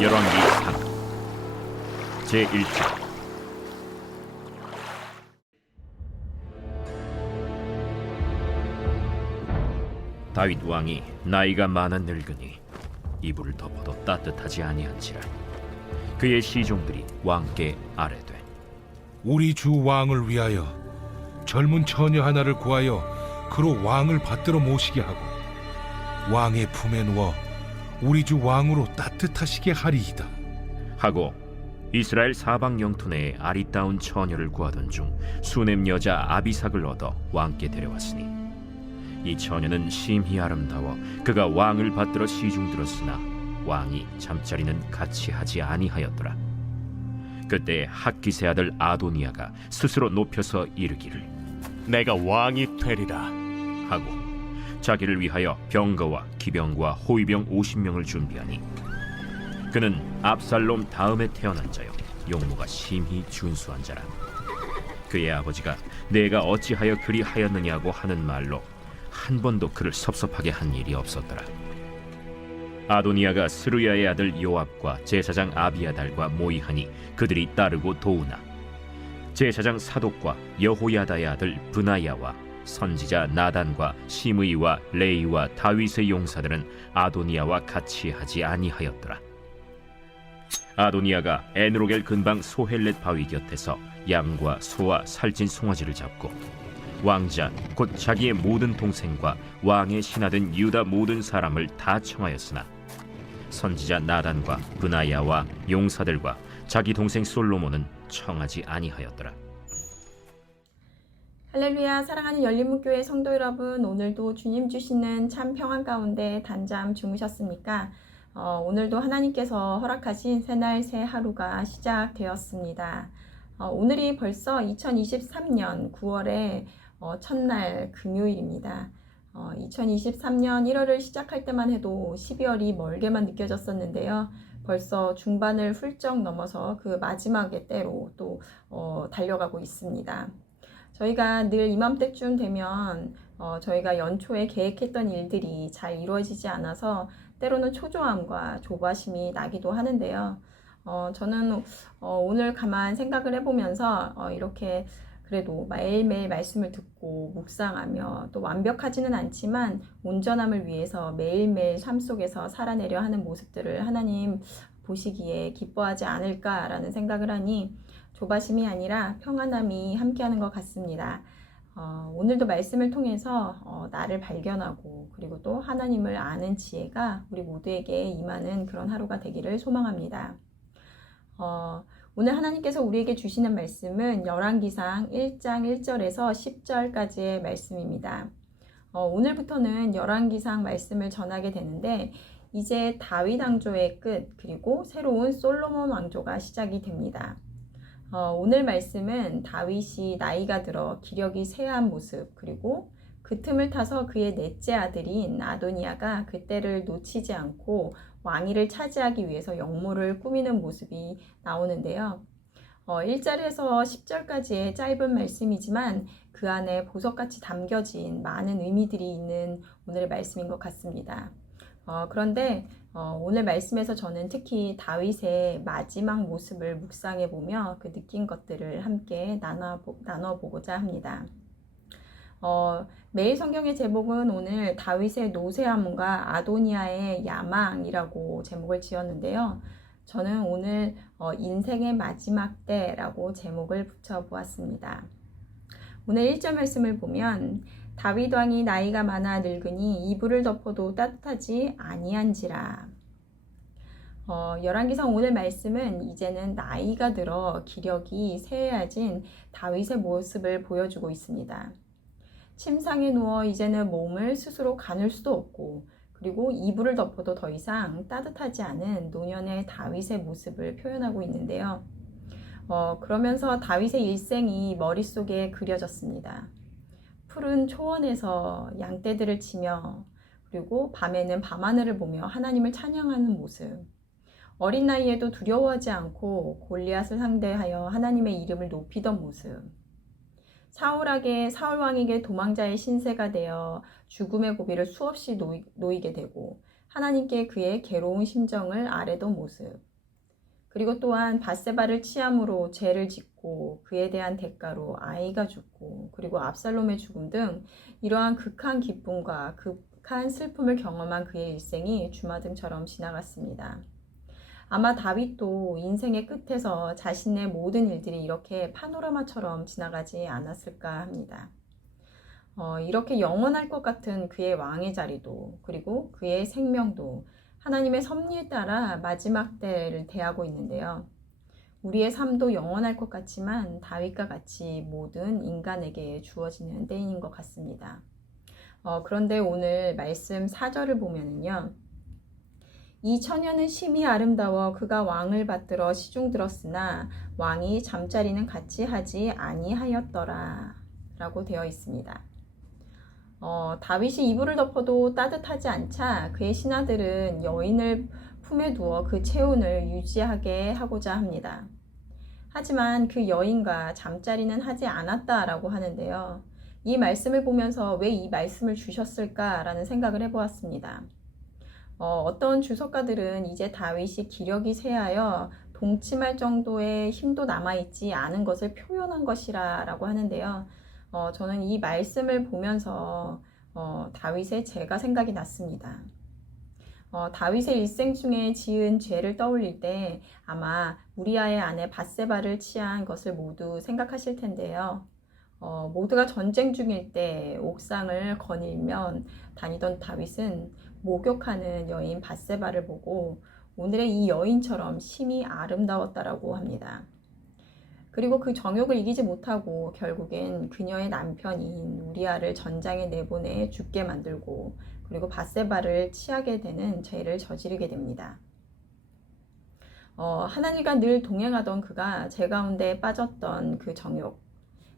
열왕기 제1장. 다윗 왕이 나이가 많아 늙으니 이불을 덮어도 따뜻하지 아니한지라 그의 시종들이 왕께 아뢰되, 우리 주 왕을 위하여 젊은 처녀 하나를 구하여 그로 왕을 받들어 모시게 하고 왕의 품에 누워 우리 주 왕으로 따뜻하시게 하리이다 하고 이스라엘 사방 영토 내에 아리따운 처녀를 구하던 중 수넴 여자 아비삭을 얻어 왕께 데려왔으니 이 처녀는 심히 아름다워 그가 왕을 받들어 시중들었으나 왕이 잠자리는 같이 하지 아니하였더라. 그때 학기세 아들 아도니아가 스스로 높여서 이르기를 내가 왕이 되리라 하고 자기를 위하여 병거와 기병과 호위병 50명을 준비하니 그는 압살롬 다음에 태어난 자요 용모가 심히 준수한 자라. 그의 아버지가 내가 어찌하여 그리 하였느냐고 하는 말로 한 번도 그를 섭섭하게 한 일이 없었더라. 아도니아가 스루야의 아들 요압과 제사장 아비아달과 모이하니 그들이 따르고 도우나 제사장 사독과 여호야다의 아들 브나야와 선지자 나단과 시므이와 레이와 다윗의 용사들은 아도니아와 같이 하지 아니하였더라. 아도니아가 에누로겔 근방 소헬렛 바위 곁에서 양과 소와 살찐 송아지를 잡고 왕자 곧 자기의 모든 동생과 왕의 신하된 유다 모든 사람을 다 청하였으나 선지자 나단과 브나야와 용사들과 자기 동생 솔로몬은 청하지 아니하였더라. 할렐루야. 사랑하는 열린문교회 성도 여러분, 오늘도 주님 주시는 참 평안 가운데 단잠 주무셨습니까? 오늘도 하나님께서 허락하신 새날 새 하루가 시작되었습니다. 오늘이 벌써 2023년 9월의 첫날 금요일입니다. 2023년 1월을 시작할 때만 해도 12월이 멀게만 느껴졌었는데요. 벌써 중반을 훌쩍 넘어서 그 마지막의 때로 또 달려가고 있습니다. 저희가 늘 이맘때쯤 되면 저희가 연초에 계획했던 일들이 잘 이루어지지 않아서 때로는 초조함과 조바심이 나기도 하는데요. 저는 오늘 가만 생각을 해보면서 이렇게 그래도 매일매일 말씀을 듣고 묵상하며 또 완벽하지는 않지만 온전함을 위해서 매일매일 삶 속에서 살아내려 하는 모습들을 하나님 보시기에 기뻐하지 않을까라는 생각을 하니 조바심이 아니라 평안함이 함께하는 것 같습니다. 오늘도 말씀을 통해서 나를 발견하고 그리고 또 하나님을 아는 지혜가 우리 모두에게 임하는 그런 하루가 되기를 소망합니다. 오늘 하나님께서 우리에게 주시는 말씀은 열왕기상 1장 1절에서 10절까지의 말씀입니다. 오늘부터는 열왕기상 말씀을 전하게 되는데 이제 다윗 왕조의 끝 그리고 새로운 솔로몬 왕조가 시작이 됩니다. 오늘 말씀은 다윗이 나이가 들어 기력이 쇠한 모습 그리고 그 틈을 타서 그의 넷째 아들인 아도니아가 그때를 놓치지 않고 왕위를 차지하기 위해서 역모를 꾸미는 모습이 나오는데요. 1절에서 10절까지의 짧은 말씀이지만 그 안에 보석같이 담겨진 많은 의미들이 있는 오늘의 말씀인 것 같습니다. 그런데 오늘 말씀에서 저는 특히 다윗의 마지막 모습을 묵상해보며 그 느낀 것들을 함께 나눠보고자 합니다. 매일 성경의 제목은 오늘 다윗의 노쇠함과 아도니아의 야망이라고 제목을 지었는데요. 저는 오늘 인생의 마지막 때라고 제목을 붙여보았습니다. 오늘 1절 말씀을 보면 다윗 왕이 나이가 많아 늙으니 이불을 덮어도 따뜻하지 아니한지라. 열왕기상 오늘 말씀은 이제는 나이가 들어 기력이 쇠해진 다윗의 모습을 보여주고 있습니다. 침상에 누워 이제는 몸을 스스로 가눌 수도 없고 그리고 이불을 덮어도 더 이상 따뜻하지 않은 노년의 다윗의 모습을 표현하고 있는데요. 그러면서 다윗의 일생이 머릿속에 그려졌습니다. 푸른 초원에서 양떼들을 치며 그리고 밤에는 밤하늘을 보며 하나님을 찬양하는 모습. 어린 나이에도 두려워하지 않고 골리앗을 상대하여 하나님의 이름을 높이던 모습. 사울 왕에게 도망자의 신세가 되어 죽음의 고비를 수없이 놓이게 되고 하나님께 그의 괴로운 심정을 아뢰던 모습, 그리고 또한 밧세바를 취함으로 죄를 짓고 그에 대한 대가로 아이가 죽고 그리고 압살롬의 죽음 등 이러한 극한 기쁨과 극한 슬픔을 경험한 그의 일생이 주마등처럼 지나갔습니다. 아마 다윗도 인생의 끝에서 자신의 모든 일들이 이렇게 파노라마처럼 지나가지 않았을까 합니다. 이렇게 영원할 것 같은 그의 왕의 자리도 그리고 그의 생명도 하나님의 섭리에 따라 마지막 때를 대하고 있는데요. 우리의 삶도 영원할 것 같지만 다윗과 같이 모든 인간에게 주어지는 때인 것 같습니다. 그런데 오늘 말씀 4절을 보면은요. 이 처녀는 심히 아름다워 그가 왕을 받들어 시중 들었으나 왕이 잠자리는 같이 하지 아니하였더라 라고 되어 있습니다. 다윗이 이불을 덮어도 따뜻하지 않자 그의 신하들은 여인을 품에 두어 그 체온을 유지하게 하고자 합니다. 하지만 그 여인과 잠자리는 하지 않았다라고 하는데요. 이 말씀을 보면서 왜 이 말씀을 주셨을까라는 생각을 해보았습니다. 어떤 주석가들은 이제 다윗이 기력이 쇠하여 동침할 정도의 힘도 남아있지 않은 것을 표현한 것이라고 하는데요. 저는 이 말씀을 보면서 다윗의 죄가 생각이 났습니다. 다윗의 일생 중에 지은 죄를 떠올릴 때 아마 우리아의 아내 밧세바를 취한 것을 모두 생각하실 텐데요. 모두가 전쟁 중일 때 옥상을 거닐면 다니던 다윗은 목욕하는 여인 밧세바를 보고 오늘의 이 여인처럼 심히 아름다웠다라고 합니다. 그리고 그 정욕을 이기지 못하고 결국엔 그녀의 남편인 우리아를 전장에 내보내 죽게 만들고 그리고 밧세바를 취하게 되는 죄를 저지르게 됩니다. 하나님과 늘 동행하던 그가 죄 가운데 빠졌던 그 정욕.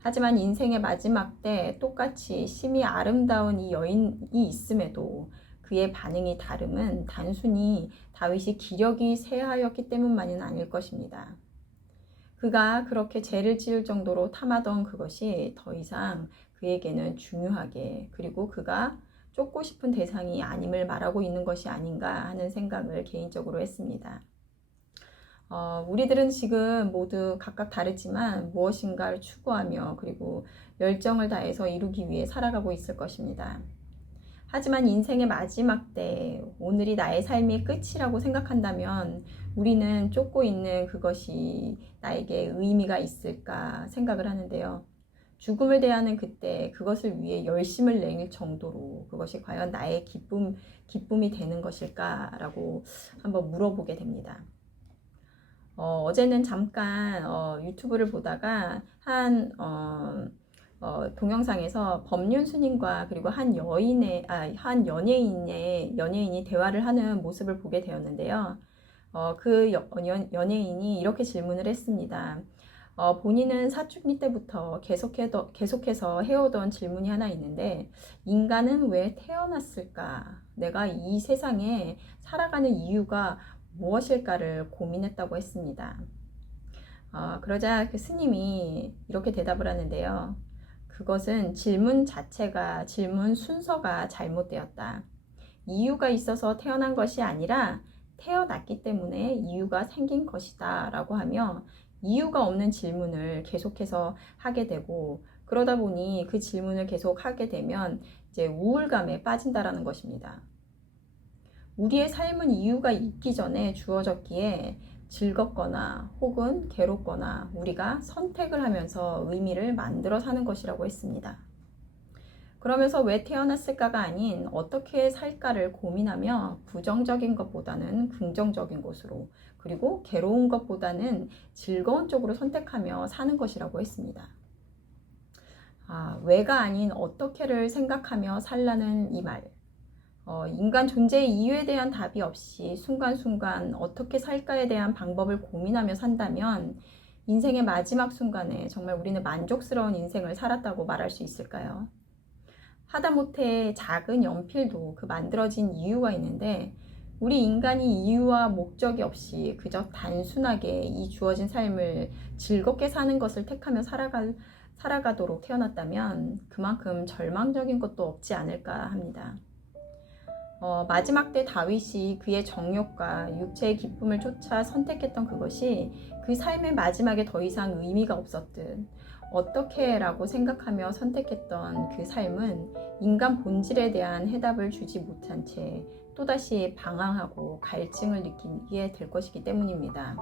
하지만 인생의 마지막 때 똑같이 심히 아름다운 이 여인이 있음에도 그의 반응이 다름은 단순히 다윗이 기력이 쇠하였기 때문만은 아닐 것입니다. 그가 그렇게 죄를 지을 정도로 탐하던 그것이 더 이상 그에게는 중요하게 그리고 그가 쫓고 싶은 대상이 아님을 말하고 있는 것이 아닌가 하는 생각을 개인적으로 했습니다. 우리들은 지금 모두 각각 다르지만 무엇인가를 추구하며 그리고 열정을 다해서 이루기 위해 살아가고 있을 것입니다. 하지만 인생의 마지막 때 오늘이 나의 삶의 끝이라고 생각한다면 우리는 쫓고 있는 그것이 나에게 의미가 있을까 생각을 하는데요. 죽음을 대하는 그때 그것을 위해 열심을 낼 정도로 그것이 과연 나의 기쁨이 되는 것일까라고 한번 물어보게 됩니다. 어제는 잠깐 유튜브를 보다가 한 동영상에서 법륜스님과 그리고 한 연예인이 대화를 하는 모습을 보게 되었는데요. 그 연예인이 이렇게 질문을 했습니다. 본인은 사춘기 때부터 계속해서 해오던 질문이 하나 있는데, 인간은 왜 태어났을까? 내가 이 세상에 살아가는 이유가 무엇일까를 고민했다고 했습니다. 그러자 그 스님이 이렇게 대답을 하는데요. 그것은 질문 순서가 잘못되었다. 이유가 있어서 태어난 것이 아니라 태어났기 때문에 이유가 생긴 것이다 라고 하며 이유가 없는 질문을 계속해서 하게 되고 그러다 보니 그 질문을 계속 하게 되면 이제 우울감에 빠진다라는 것입니다. 우리의 삶은 이유가 있기 전에 주어졌기에 즐겁거나 혹은 괴롭거나 우리가 선택을 하면서 의미를 만들어 사는 것이라고 했습니다. 그러면서 왜 태어났을까가 아닌 어떻게 살까를 고민하며 부정적인 것보다는 긍정적인 것으로 그리고 괴로운 것보다는 즐거운 쪽으로 선택하며 사는 것이라고 했습니다. 왜가 아닌 어떻게를 생각하며 살라는 이 말. 인간 존재의 이유에 대한 답이 없이 순간순간 어떻게 살까에 대한 방법을 고민하며 산다면 인생의 마지막 순간에 정말 우리는 만족스러운 인생을 살았다고 말할 수 있을까요? 하다못해 작은 연필도 그 만들어진 이유가 있는데 우리 인간이 이유와 목적이 없이 그저 단순하게 이 주어진 삶을 즐겁게 사는 것을 택하며 살아가도록 태어났다면 그만큼 절망적인 것도 없지 않을까 합니다. 마지막 때 다윗이 그의 정욕과 육체의 기쁨을 쫓아 선택했던 그것이 그 삶의 마지막에 더 이상 의미가 없었듯 어떻게 라고 생각하며 선택했던 그 삶은 인간 본질에 대한 해답을 주지 못한 채 또다시 방황하고 갈증을 느끼게 될 것이기 때문입니다.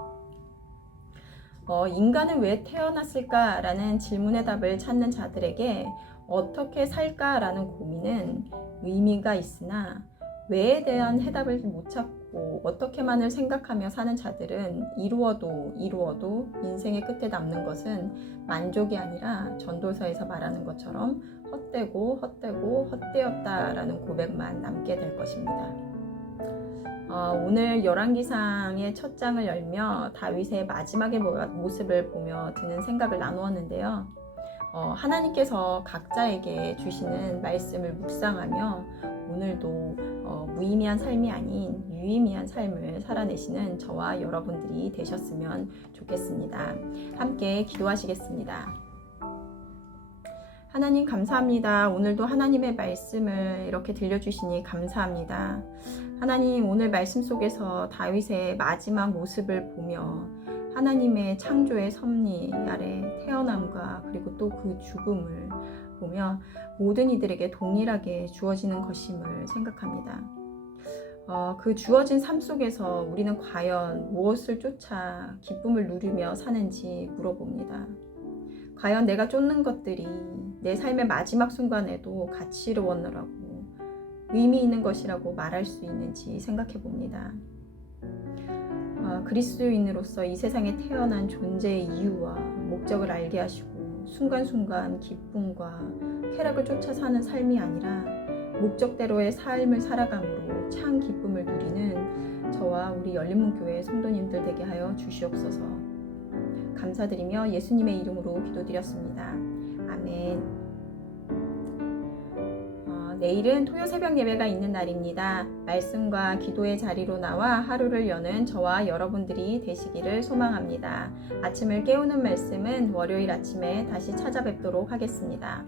인간은 왜 태어났을까라는 질문의 답을 찾는 자들에게 어떻게 살까라는 고민은 의미가 있으나 왜에 대한 해답을 못 찾고 어떻게만을 생각하며 사는 자들은 이루어도 인생의 끝에 남는 것은 만족이 아니라 전도서에서 말하는 것처럼 헛되었다라는 고백만 남게 될 것입니다. 오늘 열왕기상의 첫 장을 열며 다윗의 마지막의 모습을 보며 드는 생각을 나누었는데요. 하나님께서 각자에게 주시는 말씀을 묵상하며 오늘도 무의미한 삶이 아닌 유의미한 삶을 살아내시는 저와 여러분들이 되셨으면 좋겠습니다. 함께 기도하시겠습니다. 하나님 감사합니다. 오늘도 하나님의 말씀을 이렇게 들려주시니 감사합니다. 하나님 오늘 말씀 속에서 다윗의 마지막 모습을 보며 하나님의 창조의 섭리 아래 태어남과 그리고 또 그 죽음을 보며 모든 이들에게 동일하게 주어지는 것임을 생각합니다. 그 주어진 삶 속에서 우리는 과연 무엇을 쫓아 기쁨을 누리며 사는지 물어봅니다. 과연 내가 쫓는 것들이 내 삶의 마지막 순간에도 가치로웠느라고 의미 있는 것이라고 말할 수 있는지 생각해 봅니다. 그리스도인으로서 이 세상에 태어난 존재의 이유와 목적을 알게 하시고 순간순간 기쁨과 쾌락을 쫓아 사는 삶이 아니라 목적대로의 삶을 살아감으로 참 기쁨을 누리는 저와 우리 열린문교회 성도님들 되게 하여 주시옵소서. 감사드리며 예수님의 이름으로 기도드렸습니다. 아멘. 내일은 토요 새벽 예배가 있는 날입니다. 말씀과 기도의 자리로 나와 하루를 여는 저와 여러분들이 되시기를 소망합니다. 아침을 깨우는 말씀은 월요일 아침에 다시 찾아뵙도록 하겠습니다.